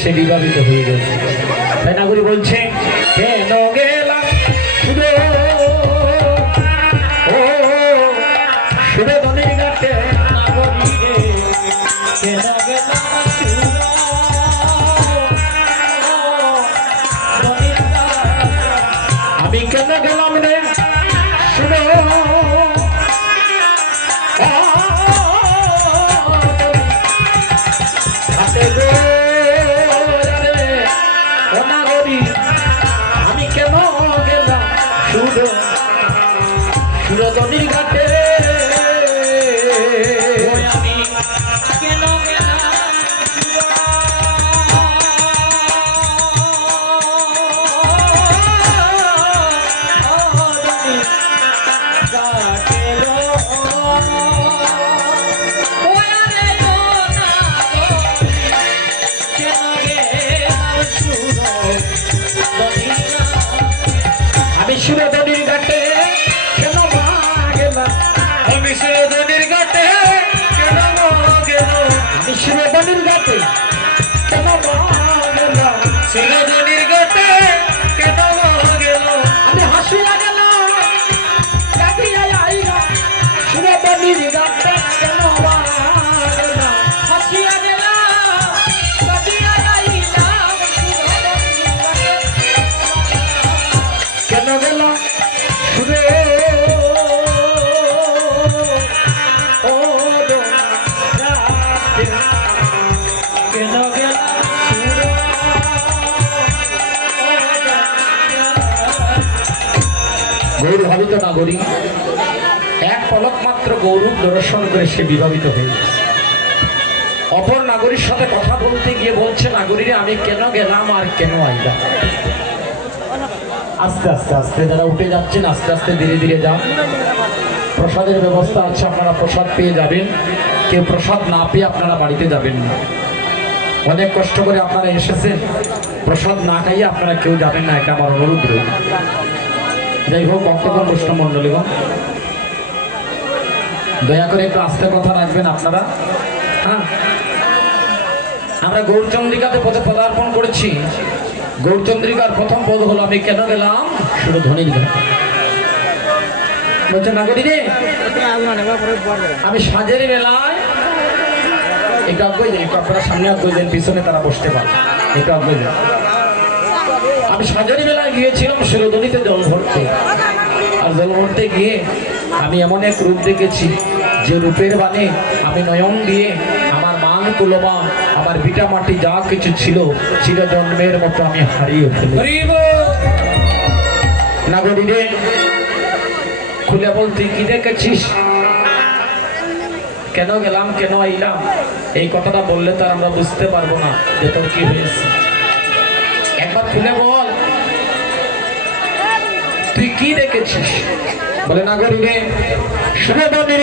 সে বিভাবিত হয়ে গেছে। তাই নাগরী বলছে কেন সুরদনির ঘাটে গৌর ভাবিত নাগরী এক পলক মাত্র গৌরব দর্শন করে সে বিভাবিত হয়ে অপর নাগরীর সাথে কথা বলতে গিয়ে বলছে, নাগরীরে, আমি কেন গেলাম আর কেন আইলাম? আস্তে আস্তে আস্তে, যারা উঠে যাচ্ছেন, আস্তে আস্তে, ধীরে ধীরে যান। প্রসাদের ব্যবস্থা আছে, আপনারা প্রসাদ পেয়ে যাবেন। কেউ প্রসাদ না পেয়ে আপনারা বাড়িতে যাবেন না। অনেক কষ্ট করে আপনারা এসেছেন। প্রসাদ না খাইয়ে আপনারা কেউ যাবেন না, এটা আমার অনুরোধ রইল। যাই হোক অক্ষতন বৈষ্ণব মণ্ডলীগণ দয়া করে একটু আস্তে কথা রাখবেন আপনারা। হ্যাঁ? আমরা গৌরচন্দ্রিকাতে পথে পদার্পণ করেছি। গৌরচন্দ্রিকার প্রথম পদ হলো, আমি কেন গেলাম? শুধু নাগরী রে আমি সাজের বেলায় একটু আগ্রহ যাই আপনারা সামনে আগ্রহ দেন, পিছনে তারা বসতে পারে। একটু আগ্রহ যান আমি সাজারি বেলায় গিয়েছিলাম শিরোদনিতে জল ভরতে। আর জল ভরতে গিয়ে আমি এমন এক রূপ দেখেছি যে রূপের বানে আমি নয়ন দিয়ে আমার মান তুলমা আমার ভিটা মাটি যা কিছু ছিল চিরজন্মের মতো আমি হারিয়ে ফেলি নাগরী রে খুলে বল তুই কি দেখেছিস? কেন গেলাম কেন আইলাম? এই কথাটা বললে তো আমরা বুঝতে পারব না যে তোর কি হয়েছে। একবার খুলে বল। বলে নাগরী রে সুরদনির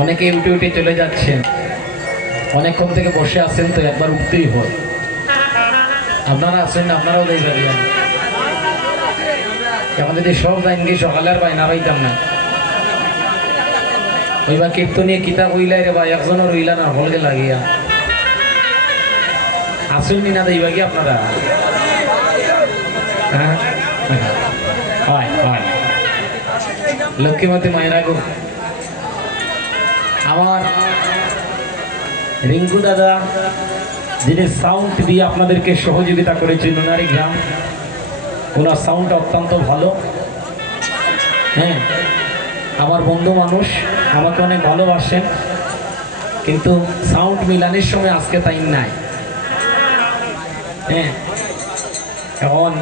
অনেকে উঠে উঠে চলে যাচ্ছেন। অনেকক্ষণ থেকে বসে আছেন, তো একবার উঠতেই হয়। আপনারা আছেন, আপনারাও দেই পারিবেন এখন যদি সব যাইন কি সকালের বাই না পাইতাম না। ওইবা কীর্তনীয় কিতাব হইলাই রে বা একজনের হইলা না হলকে লাগিয়া। আসুন নি না দেইবা কি আপনারা? হ্যাঁ। হয় হয়। লক্ষ্মীমতী মায়েরা গো। রিঙ্কু দাদা, যিনি সাউন্ড দিয়ে আপনাদেরকে সহযোগিতা করেছেন ওনারই গ্রাম ওনার সাউন্ডটা অত্যন্ত ভালো। হ্যাঁ আমার বন্ধু মানুষ, আমাকে অনেক ভালোবাসেন, কিন্তু সাউন্ড মিলানের সময় আজকে তাই নাই। হ্যাঁ এখন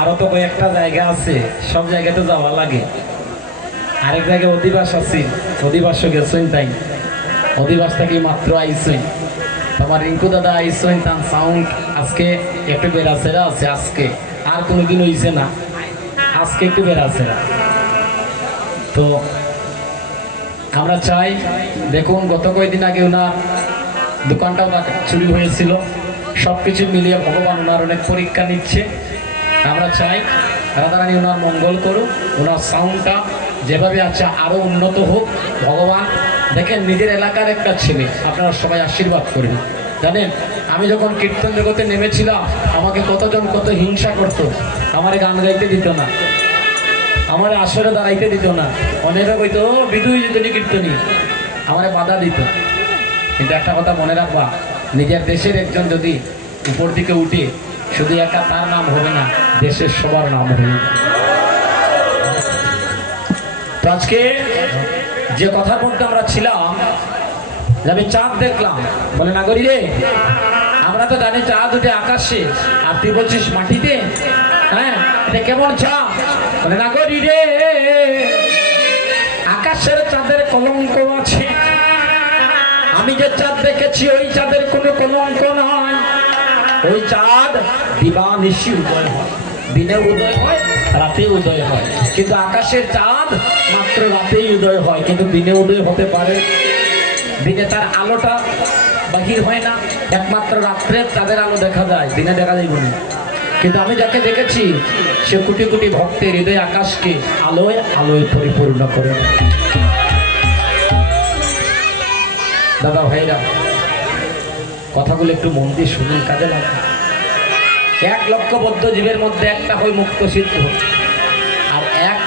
আরও তো কয়েকটা জায়গা আছে, সব জায়গাতে যাওয়া লাগে। আরেক জায়গায় অধিবাস আছি, অধিবাসও গেছেন তাই। অধিবাস থেকে মাত্র আইসেন তোমার রিঙ্কু দাদা আইসেন তার সাউন্ড আজকে একটু বেড়াছেরা আছে, আজকে। আর কোনোদিন হইছে না। আজকে একটু বেড়াছেরা তো আমরা চাই, দেখুন, গত কয়েকদিন আগে ওনার দোকানটাও চুরি হয়েছিল। সব কিছু মিলিয়ে ভগবান ওনার অনেক পরীক্ষা নিচ্ছে। আমরা চাই, রাধারানী ওনার মঙ্গল করুক, ওনার সাউন্ডটা যেভাবে আছে আরও উন্নত হোক। ভগবান দেখেন নিজের এলাকার একটা ছেলে আপনারা সবাই আশীর্বাদ করবেন জানেন আমি যখন কীর্তন জগতে নেমেছিলাম আমাকে কতজন কত হিংসা করতো আমার গান গাইতে দিত না আমার আসরে দাঁড়াইতে দিত না। অনেকে কইতো "ও, বিদুই যদি কীর্তনী আমার বাধা দিত। কিন্তু একটা কথা মনে রাখবা নিজের দেশের একজন যদি উপর দিকে উঠে শুধু একা তার নাম হবে না দেশের সবার নাম হবে। তো আজকে যে কথার মধ্যে আমরা ছিলাম আমি চাঁদ দেখলাম। বলে নাগরি রে, আমরা তো জানি চাঁদ উঠে আকাশে, আর তুই বলছিস মাটিতে? হ্যাঁ এটা কেমন চাঁদ? বলে নাগরি রে, আকাশের চাঁদের কলঙ্ক আছে। আমি যে চাঁদ দেখেছি, ওই চাঁদের কোনো কলঙ্ক নয় ওই চাঁদ দিবা নিশি উদয় হয়, দিনে উদয় হয়, রাতে উদয় হয়। কিন্তু আকাশের চাঁদ মাত্র রাতেই উদয় হয়, কিন্তু দিনে উদয় হতে পারে। দিনে তার আলোটা বাহির হয় না, একমাত্র রাত্রে তাদের আলো দেখা যায়, দিনে দেখা যায় না কিন্তু আমি যাকে দেখেছি, সে কোটি কোটি ভক্তের হৃদয় আকাশকে আলোয় আলোয় পরিপূর্ণ করে। দাদা ভাইরা, কথাগুলো একটু মন দিয়ে শুনুন, কাজে লাগে এক লক্ষ বদ্ধ জীবের মধ্যে একটা হয় মুক্ত সিদ্ধ।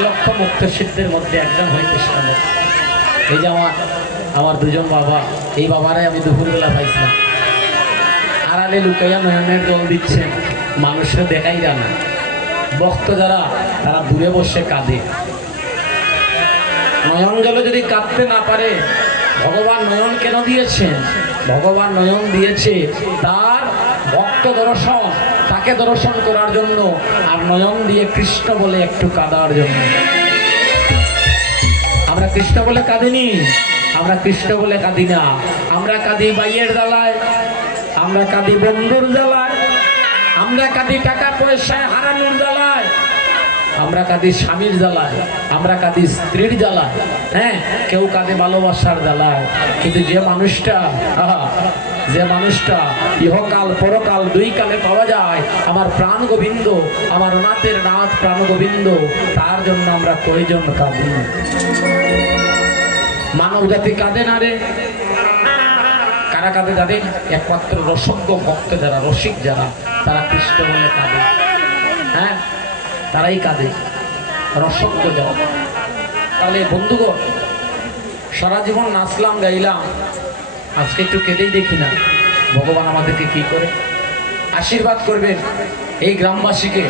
লক্ষ মুক্ত সিদ্ধের মধ্যে একজন কৃষ্ণ এই যে আমার আমার দুজন বাবা, এই বাবারাই আমি দুপুরবেলা পাইছিলাম। আড়ালে লুকাইয়া নয়নের জল দিচ্ছে, মানুষরা দেখাই যায় না। ভক্ত যারা, তারা দূরে বসে কাঁদে। নয়ন জলে যদি কাঁদতে না পারে, ভগবান নয়ন কেন দিয়েছেন? ভগবান নয়ন দিয়েছে তার ভক্ত দর্শন। তাকে দর্শন করার জন্য আর নয়ন দিয়ে কৃষ্ণ বলে একটু কাঁদার জন্য। আমরা কৃষ্ণ বলে কাঁদিনি, আমরা কৃষ্ণ বলে কাঁদি না। আমরা কাঁদি বাইয়ের জ্বালায়, আমরা কাঁদি বন্ধুর জ্বালায়, আমরা কাঁদি টাকা পয়সায় হারানোর জ্বালায়। আমরা কাঁদি স্বামীর জ্বালায়, আমরা কাঁদি স্ত্রীর জ্বালায় হ্যাঁ? কেউ কাঁদে ভালোবাসার জ্বালায়। কিন্তু যে মানুষটা যে মানুষটা ইহকাল, পরকাল দুই কালে পাওয়া যায়, আমার প্রাণ গোবিন্দ, আমার নাথের নাথ প্রাণ গোবিন্দ, তার জন্য আমরা কয়জন কাঁদি? মানব জাতি কাঁদে না রে। কারা কাঁদে যাদের একমাত্র রসজ্ঞ ভক্ত যারা, রসিক যারা, তারা কৃষ্ণ বলে কাঁদে। হ্যাঁ? তারাই কাঁদে, রসজ্ঞ যারা তাহলে বন্ধুগণ, সারা জীবন নাচলাম, গাইলাম, আজকে একটু কেঁদেই দেখি না। ভগবান আমাদেরকে কি করে? আশীর্বাদ করবেন এই গ্রামবাসীকে।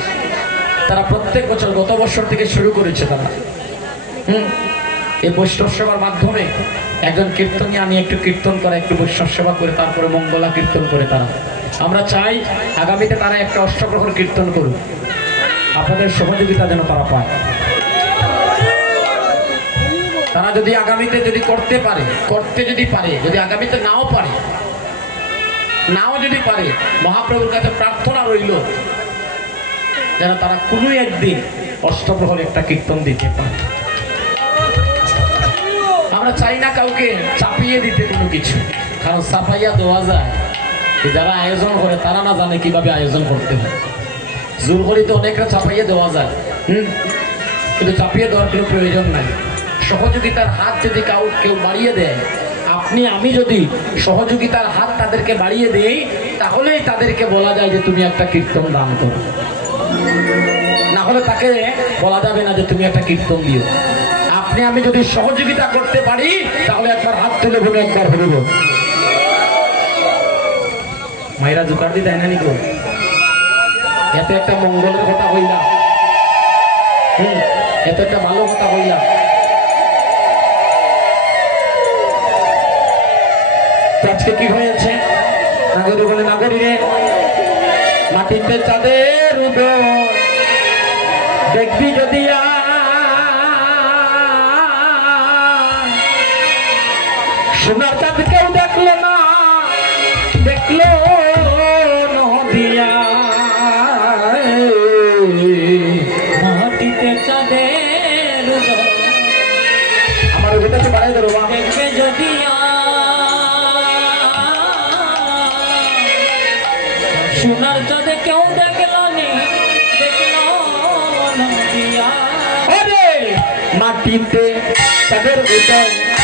তারা প্রত্যেক বছর, গত বছর থেকে শুরু করেছে তারা। হুম? এই বৈষ্ণব সেবার মাধ্যমে একজন কীর্তনী আমি একটু কীর্তন করা, একটু বৈষ্ণব সেবা করে, তারপরে মঙ্গলা কীর্তন করে তারা। আমরা চাই আগামীতে তারা একটা অষ্টপ্রহর কীর্তন করুক। আপনাদের সহযোগিতা যেন তারা পায়। তারা যদি আগামীতে যদি করতে পারে, করতে যদি পারে, যদি আগামীতে নাও পারে, নাও যদি পারে, মহাপ্রভুর কাছে প্রার্থনা রইল, যেন তারা কোনো একদিন অষ্টপ্রহর একটা কীর্তন দিতে পারে। আমরা চাই না কাউকে চাপিয়ে দিতে কোনো কিছু, কারণ চাপাইয়া দেওয়া যায় যারা আয়োজন করে তারা না জানে কীভাবে আয়োজন করতে হয়। জোর করি তো অনেকটা চাপাইয়ে দেওয়া যায়। হুম? কিন্তু চাপিয়ে দেওয়ার কোনো প্রয়োজন নাই। সহযোগিতার হাত যদি কাউ কেউ বাড়িয়ে দেয়, আপনি, আমি যদি সহযোগিতার হাত তাদেরকে বাড়িয়ে দেই, তাহলেই তাদেরকে বলা যায় যে তুমি একটা কীর্তন দান করো। না হলে তাকে বলা যাবে না যে তুমি একটা কীর্তন দিও। আপনি, আমি যদি সহযোগিতা করতে পারি, তাহলে একবার হাত তুলে বলে একবার হইব মায়েরা জোকার দি দেয় না নিকো এত একটা মঙ্গলের কথা হইলাম হুম এত একটা ভালো কথা হইলাম আজকে কি হয়েছে নাগরী বলে নাগরী মাটিতে চাঁদের দেখবি যদি সোনার চাঁদ আমার তো বাড়াই দেবো দেখবে যদি সোনার চাঁদে কেউ দেখল নি দেখল মাটিতে তাদের উদয়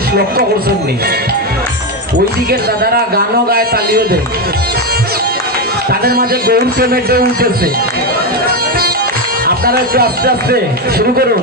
জিনিস লক্ষ্য করছেন নি। ওইদিকে দাদারা গানও গায়, তালিও দেয়। তাদের মাঝে গৌর প্রেমের ঢেউ উঠেছে। আপনারা একটু আস্তে আস্তে শুরু করুন।